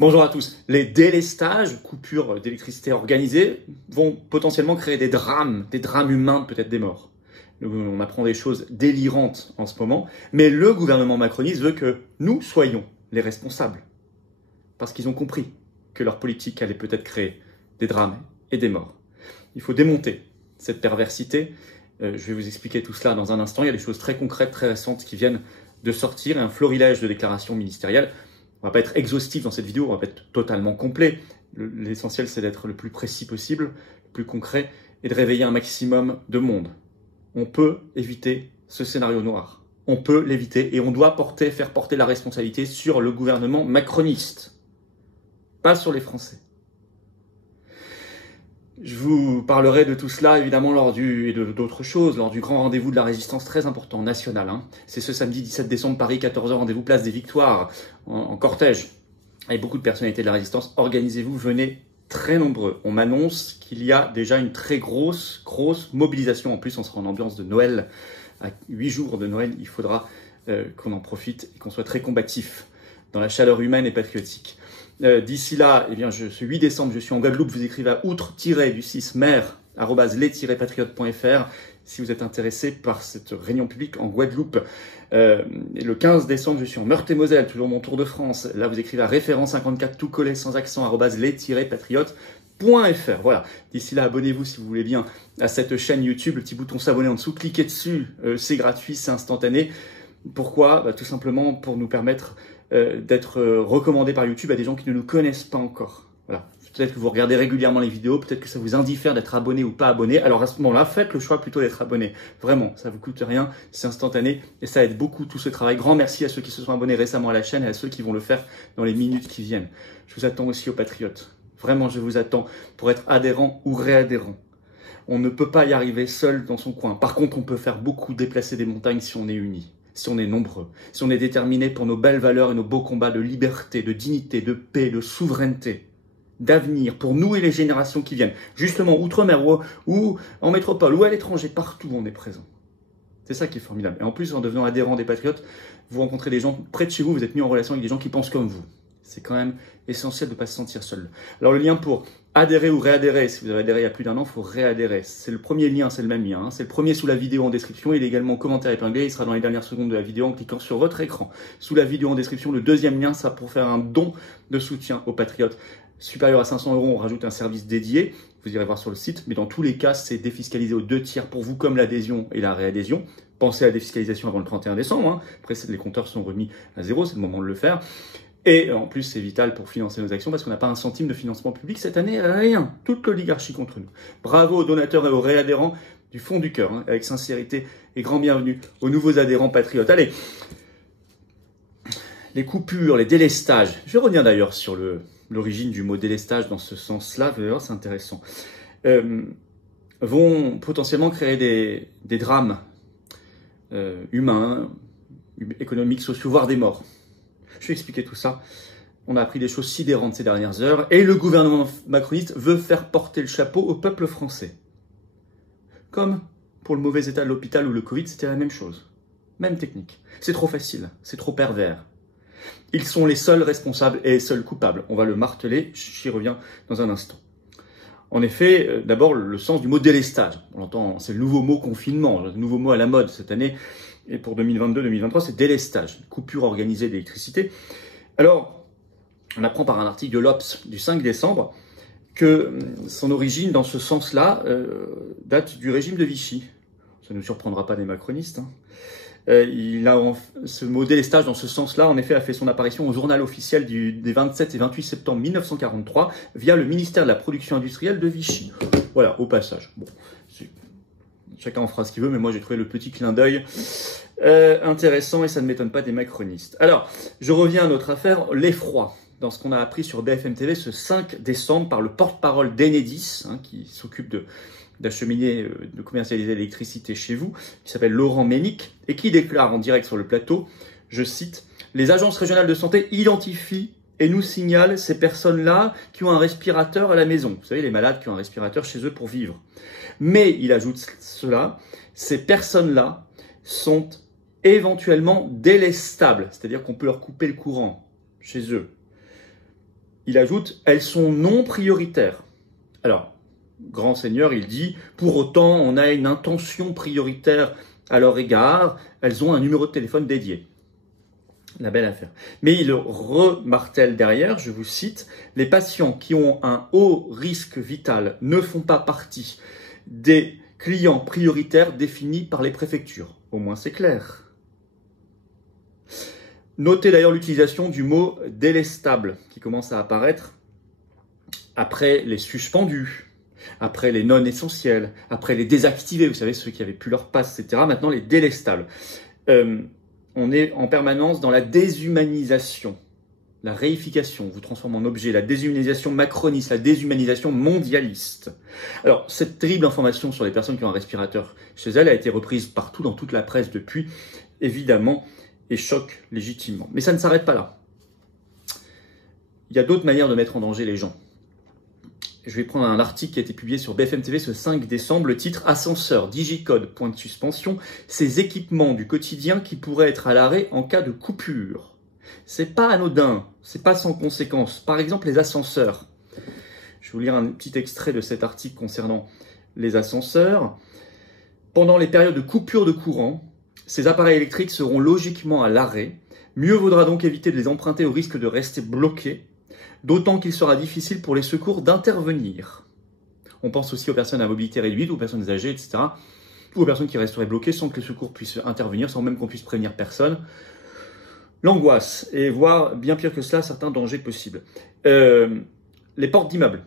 Bonjour à tous. Les délestages, coupures d'électricité organisées, vont potentiellement créer des drames humains, peut-être des morts. On apprend des choses délirantes en ce moment, mais le gouvernement macroniste veut que nous soyons les responsables. Parce qu'ils ont compris que leur politique allait peut-être créer des drames et des morts. Il faut démonter cette perversité. Je vais vous expliquer tout cela dans un instant. Il y a des choses très concrètes, très récentes qui viennent de sortir, et un florilège de déclarations ministérielles. On va pas être exhaustif dans cette vidéo, on va pas être totalement complet. L'essentiel, c'est d'être le plus précis possible, le plus concret, et de réveiller un maximum de monde. On peut éviter ce scénario noir. On peut l'éviter, et on doit faire porter la responsabilité sur le gouvernement macroniste, pas sur les Français. Je vous parlerai de tout cela, évidemment, et d'autres choses, lors du grand rendez-vous de la résistance très important, national. C'est ce samedi 17 décembre, Paris, 14h, rendez-vous place des Victoires, en cortège, avec beaucoup de personnalités de la résistance. Organisez-vous, venez très nombreux. On m'annonce qu'il y a déjà une très grosse mobilisation. En plus, on sera en ambiance de Noël. À 8 jours de Noël, il faudra qu'on en profite et qu'on soit très combatif dans la chaleur humaine et patriotique. D'ici là, eh bien, ce 8 décembre, je suis en Guadeloupe. Vous écrivez à outre-mer@les-patriotes.fr si vous êtes intéressé par cette réunion publique en Guadeloupe. Et le 15 décembre, je suis en Meurthe-et-Moselle, toujours mon tour de France. Là, vous écrivez à référence 54 tout collé sans accent @les-patriotes.fr. Voilà. D'ici là, abonnez-vous si vous voulez bien à cette chaîne YouTube. Le petit bouton s'abonner en dessous, cliquez dessus. C'est gratuit, c'est instantané. Pourquoi ? Tout simplement pour nous permettre d'être recommandé par YouTube à des gens qui ne nous connaissent pas encore. Voilà. Peut-être que vous regardez régulièrement les vidéos, peut-être que ça vous indiffère d'être abonné ou pas abonné. Alors à ce moment-là, faites le choix plutôt d'être abonné. Vraiment, ça vous coûte rien, c'est instantané et ça aide beaucoup tout ce travail. Grand merci à ceux qui se sont abonnés récemment à la chaîne et à ceux qui vont le faire dans les minutes qui viennent. Je vous attends aussi aux patriotes. Vraiment, je vous attends pour être adhérent ou réadhérent. On ne peut pas y arriver seul dans son coin. Par contre, on peut faire beaucoup, déplacer des montagnes si on est unis. Si on est nombreux, si on est déterminé pour nos belles valeurs et nos beaux combats de liberté, de dignité, de paix, de souveraineté, d'avenir, pour nous et les générations qui viennent, justement outre-mer ou en métropole ou à l'étranger, partout on est présent. C'est ça qui est formidable. Et en plus, en devenant adhérent des Patriotes, vous rencontrez des gens près de chez vous, vous êtes mis en relation avec des gens qui pensent comme vous. C'est quand même essentiel de ne pas se sentir seul. Alors le lien pour adhérer ou réadhérer, si vous avez adhéré il y a plus d'un an, il faut réadhérer. C'est le premier lien, c'est le même lien. C'est le premier sous la vidéo en description. Il est également en commentaire épinglé. Il sera dans les dernières secondes de la vidéo en cliquant sur votre écran. Sous la vidéo en description, le deuxième lien sera pour faire un don de soutien aux Patriotes. Supérieur à 500 €, on rajoute un service dédié. Vous irez voir sur le site. Mais dans tous les cas, c'est défiscalisé aux 2/3 pour vous, comme l'adhésion et la réadhésion. Pensez à la défiscalisation avant le 31 décembre. Après, les compteurs sont remis à zéro. C'est le moment de le faire. Et en plus, c'est vital pour financer nos actions parce qu'on n'a pas un centime de financement public cette année, rien. Toute l'oligarchie contre nous. Bravo aux donateurs et aux réadhérents du fond du cœur, avec sincérité et grand bienvenue aux nouveaux adhérents patriotes. Allez, les coupures, les délestages. Je vais revenir d'ailleurs sur l'origine du mot délestage dans ce sens-là. Vous allez voir, c'est intéressant. Vont potentiellement créer des drames humains, économiques, sociaux, voire des morts. Je vais expliquer tout ça. On a appris des choses sidérantes ces dernières heures et le gouvernement macroniste veut faire porter le chapeau au peuple français. Comme pour le mauvais état de l'hôpital ou le Covid, c'était la même chose. Même technique. C'est trop facile, c'est trop pervers. Ils sont les seuls responsables et les seuls coupables. On va le marteler, j'y reviens dans un instant. En effet, d'abord, le sens du mot délestage. On l'entend, c'est le nouveau mot confinement, le nouveau mot à la mode cette année. Et pour 2022-2023, c'est délestage, coupure organisée d'électricité. Alors, on apprend par un article de l'Obs du 5 décembre que son origine dans ce sens-là date du régime de Vichy. Ça ne nous surprendra pas des macronistes. Ce mot délestage dans ce sens-là, en effet, a fait son apparition au journal officiel des 27 et 28 septembre 1943 via le ministère de la Production industrielle de Vichy. Voilà, au passage. Bon, chacun en fera ce qu'il veut, mais moi j'ai trouvé le petit clin d'œil intéressant et ça ne m'étonne pas des macronistes. Alors, je reviens à notre affaire, l'effroi, dans ce qu'on a appris sur BFM TV ce 5 décembre par le porte-parole d'Enedis, qui s'occupe d'acheminer, de commercialiser l'électricité chez vous, qui s'appelle Laurent Ménic, et qui déclare en direct sur le plateau, je cite, « Les agences régionales de santé identifient et nous signalent ces personnes-là qui ont un respirateur à la maison. » Vous savez, les malades qui ont un respirateur chez eux pour vivre. Mais, il ajoute cela, ces personnes-là sont éventuellement délestables, c'est-à-dire qu'on peut leur couper le courant chez eux. il ajoute « elles sont non prioritaires ». Alors, grand seigneur, il dit « pour autant, on a une intention prioritaire à leur égard, elles ont un numéro de téléphone dédié ». La belle affaire. Mais il remartèle derrière, je vous cite, « les patients qui ont un haut risque vital ne font pas partie des clients prioritaires définis par les préfectures ». Au moins c'est clair. Notez d'ailleurs l'utilisation du mot « délestable » qui commence à apparaître après les suspendus, après les non essentiels, après les désactivés, vous savez, ceux qui avaient plus leur passe, etc. Maintenant les délestables. On est en permanence dans la déshumanisation, la réification, vous transforme en objet, la déshumanisation macroniste, la déshumanisation mondialiste. Alors, cette terrible information sur les personnes qui ont un respirateur chez elles a été reprise partout dans toute la presse depuis, évidemment, et choque légitimement. Mais ça ne s'arrête pas là. Il y a d'autres manières de mettre en danger les gens. Je vais prendre un article qui a été publié sur BFM TV ce 5 décembre, le titre « Ascenseur, digicode, point de suspension, ces équipements du quotidien qui pourraient être à l'arrêt en cas de coupure ». C'est pas anodin, c'est pas sans conséquence. Par exemple, les ascenseurs. Je vais vous lire un petit extrait de cet article concernant les ascenseurs. Pendant les périodes de coupure de courant, ces appareils électriques seront logiquement à l'arrêt. Mieux vaudra donc éviter de les emprunter au risque de rester bloqués, d'autant qu'il sera difficile pour les secours d'intervenir. On pense aussi aux personnes à mobilité réduite, aux personnes âgées, etc. Ou aux personnes qui resteraient bloquées sans que les secours puissent intervenir, sans même qu'on puisse prévenir personne. L'angoisse, et voire bien pire que cela, certains dangers possibles. Les portes d'immeubles.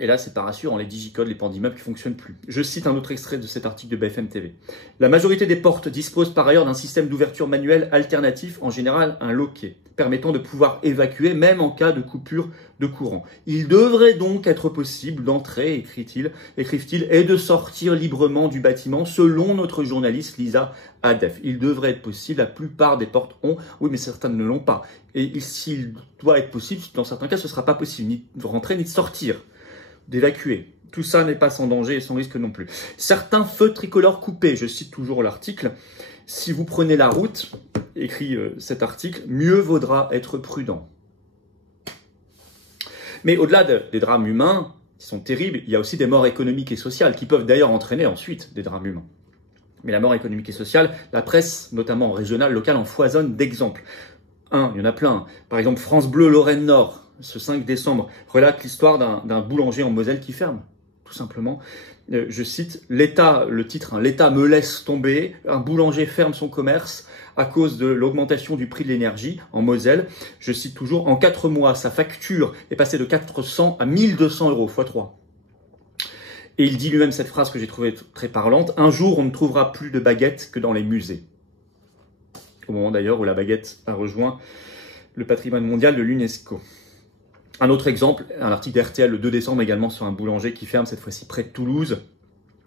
Et là, c'est pas rassurant, les digicodes, les portes d'immeubles qui ne fonctionnent plus. Je cite un autre extrait de cet article de BFM TV. La majorité des portes disposent par ailleurs d'un système d'ouverture manuel alternatif, en général un loquet, permettant de pouvoir évacuer même en cas de coupure de courant. Il devrait donc être possible d'entrer, écrivent-ils, et de sortir librement du bâtiment, selon notre journaliste Lisa Adef. Il devrait être possible, la plupart des portes ont, oui mais certaines ne l'ont pas. Et s'il doit être possible, dans certains cas, ce ne sera pas possible, ni de rentrer ni de sortir, d'évacuer. Tout ça n'est pas sans danger et sans risque non plus. Certains feux tricolores coupés, je cite toujours l'article, si vous prenez la route, écrit cet article, mieux vaudra être prudent. Mais au-delà des drames humains, qui sont terribles, il y a aussi des morts économiques et sociales, qui peuvent d'ailleurs entraîner ensuite des drames humains. Mais la mort économique et sociale, la presse, notamment régionale, locale, en foisonne d'exemples. Il y en a plein. Par exemple, France Bleu Lorraine Nord, ce 5 décembre, relate l'histoire d'un boulanger en Moselle qui ferme, tout simplement. Je cite, le titre, l'État me laisse tomber, un boulanger ferme son commerce à cause de l'augmentation du prix de l'énergie en Moselle. Je cite toujours, en 4 mois, sa facture est passée de 400 à 1200 euros, x3. Et il dit lui-même cette phrase que j'ai trouvée très parlante, un jour on ne trouvera plus de baguettes que dans les musées. Au moment d'ailleurs où la baguette a rejoint le patrimoine mondial de l'UNESCO. Un autre exemple, un article d'RTL le 2 décembre également sur un boulanger qui ferme cette fois-ci près de Toulouse.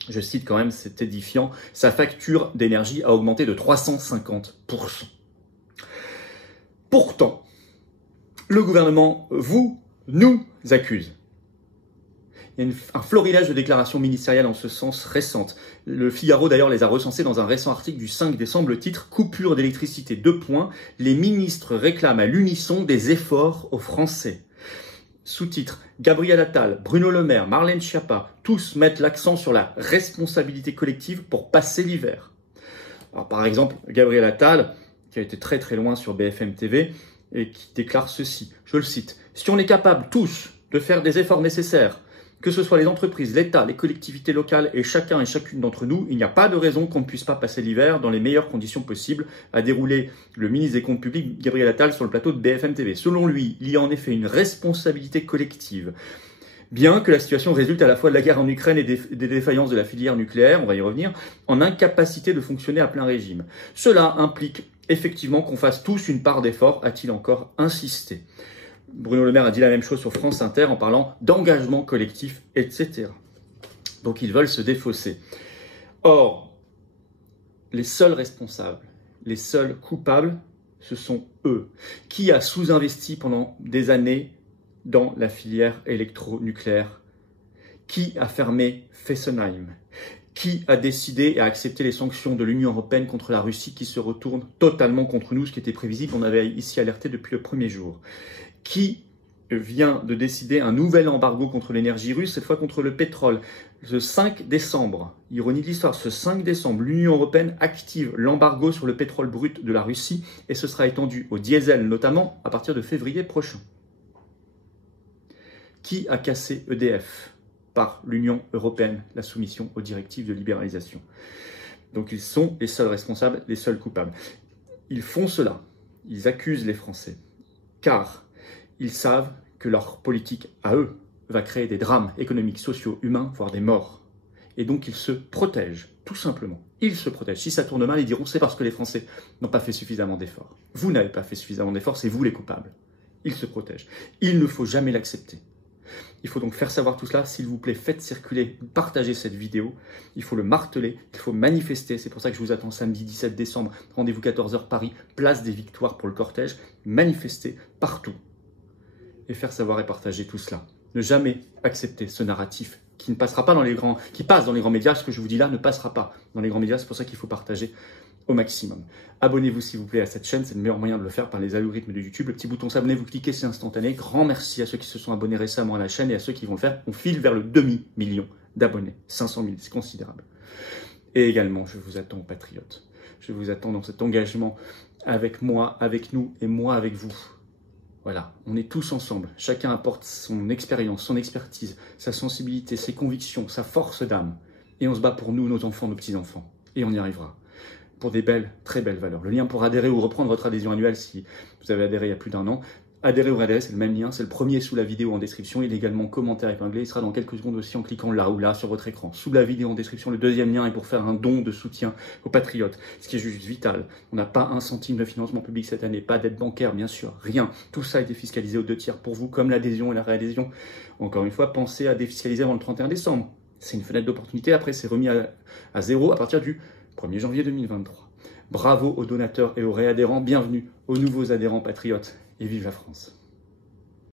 Je cite quand même, c'est édifiant. Sa facture d'énergie a augmenté de 350%. Pourtant, le gouvernement nous accuse. Il y a un florilège de déclarations ministérielles en ce sens récentes. Le Figaro d'ailleurs les a recensées dans un récent article du 5 décembre, le titre « Coupure d'électricité, 2 points. Les ministres réclament à l'unisson des efforts aux Français ». Sous-titre, Gabriel Attal, Bruno Le Maire, Marlène Schiappa, tous mettent l'accent sur la responsabilité collective pour passer l'hiver. Alors par exemple, Gabriel Attal, qui a été très très loin sur BFM TV, et qui déclare ceci, je le cite, « Si on est capable tous de faire des efforts nécessaires, que ce soit les entreprises, l'État, les collectivités locales et chacun et chacune d'entre nous, il n'y a pas de raison qu'on ne puisse pas passer l'hiver dans les meilleures conditions possibles, a déroulé le ministre des Comptes publics Gabriel Attal sur le plateau de BFM TV. Selon lui, il y a en effet une responsabilité collective. Bien que la situation résulte à la fois de la guerre en Ukraine et des défaillances de la filière nucléaire, on va y revenir, en incapacité de fonctionner à plein régime. Cela implique effectivement qu'on fasse tous une part d'effort, a-t-il encore insisté. Bruno Le Maire a dit la même chose sur France Inter en parlant d'engagement collectif, etc. Donc ils veulent se défausser. Or, les seuls responsables, les seuls coupables, ce sont eux. Qui a sous-investi pendant des années dans la filière électronucléaire? Qui a fermé Fessenheim? Qui a décidé et a accepté les sanctions de l'Union européenne contre la Russie qui se retourne totalement contre nous, ce qui était prévisible, on avait ici alerté depuis le premier jour? Qui vient de décider un nouvel embargo contre l'énergie russe, cette fois contre le pétrole. Le 5 décembre, ironie de l'histoire, ce 5 décembre, l'Union européenne active l'embargo sur le pétrole brut de la Russie et ce sera étendu au diesel notamment à partir de février prochain. Qui a cassé EDF? Par l'Union européenne, la soumission aux directives de libéralisation. Donc ils sont les seuls responsables, les seuls coupables. Ils font cela, ils accusent les Français, car ils savent que leur politique à eux va créer des drames économiques, sociaux, humains, voire des morts. Et donc ils se protègent, tout simplement. Ils se protègent. Si ça tourne mal, ils diront c'est parce que les Français n'ont pas fait suffisamment d'efforts. Vous n'avez pas fait suffisamment d'efforts, c'est vous les coupables. Ils se protègent. Il ne faut jamais l'accepter. Il faut donc faire savoir tout cela. S'il vous plaît, faites circuler, partagez cette vidéo. Il faut le marteler, il faut manifester. C'est pour ça que je vous attends samedi 17 décembre. Rendez-vous 14h Paris, place des Victoires pour le cortège. Manifestez partout. Et faire savoir et partager tout cela. Ne jamais accepter ce narratif qui ne passera pas dans les grands, qui passe dans les grands médias. Ce que je vous dis là ne passera pas dans les grands médias. C'est pour ça qu'il faut partager au maximum. Abonnez-vous s'il vous plaît à cette chaîne, c'est le meilleur moyen de le faire par les algorithmes de YouTube. Le petit bouton s'abonner, vous cliquez, c'est instantané. Grand merci à ceux qui se sont abonnés récemment à la chaîne et à ceux qui vont le faire. On file vers le demi-million d'abonnés, 500 000, c'est considérable. Et également, je vous attends patriotes. Je vous attends dans cet engagement avec moi, avec nous et moi avec vous. Voilà, on est tous ensemble. Chacun apporte son expérience, son expertise, sa sensibilité, ses convictions, sa force d'âme. Et on se bat pour nous, nos enfants, nos petits-enfants. Et on y arrivera. Pour des belles, très belles valeurs. Le lien pour adhérer ou reprendre votre adhésion annuelle si vous avez adhéré il y a plus d'1 an. Adhérer ou adhérer, c'est le même lien, c'est le premier sous la vidéo en description. Il est également commentaire épinglé, il sera dans quelques secondes aussi en cliquant là ou là sur votre écran. Sous la vidéo en description, le deuxième lien est pour faire un don de soutien aux patriotes, ce qui est juste vital. On n'a pas 1 centime de financement public cette année, pas d'aide bancaire bien sûr, rien. Tout ça a été fiscalisé aux 2/3 pour vous, comme l'adhésion et la réadhésion. Encore une fois, pensez à défiscaliser avant le 31 décembre. C'est une fenêtre d'opportunité, après c'est remis à zéro à partir du 1er janvier 2023. Bravo aux donateurs et aux réadhérents, bienvenue aux nouveaux adhérents patriotes et vive la France.